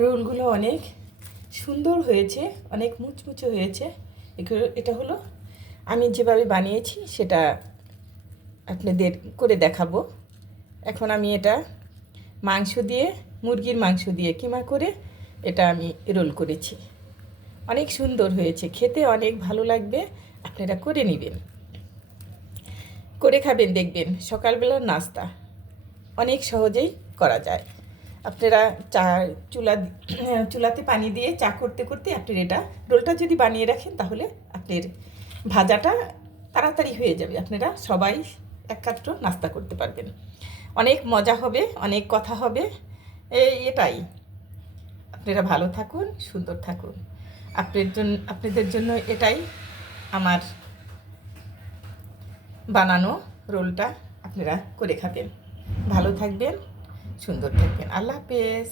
রোলগুলো অনেক সুন্দর হয়েছে, অনেক মুচমুচে হয়েছে। এটা হলো, আমি যেভাবে বানিয়েছি সেটা আপনাদের করে দেখাবো। এখন আমি এটা মাংস দিয়ে, মুরগির মাংস দিয়ে কিমা করে এটা আমি রোল করেছি। অনেক সুন্দর হয়েছে, খেতে অনেক ভালো লাগবে, আপনারা করে নেবেন। করে খাবেন, দেখবেন, সকালবেলার নাস্তা অনেক সহজেই করা যায়। আপনারা চা, চুলা চুলাতে পানি দিয়ে চা করতে করতে আপনার এটা, রোলটা যদি বানিয়ে রাখেন তাহলে আপনার ভাজাটা তাড়াতাড়ি হয়ে যাবে। আপনারা সবাই একাত্র নাস্তা করতে পারবেন। অনেক মজা হবে, অনেক কথা হবে। এই এটাই। আপনারা ভালো থাকুন, সুন্দর থাকুন। আপনার জন্য, আপনাদের জন্য এটাই আমার বানানো রোলটা আপনারা করে খাবেন ভালো থাকবেন। সুন্দর থাকবেন আল্লাহ হাফেজ।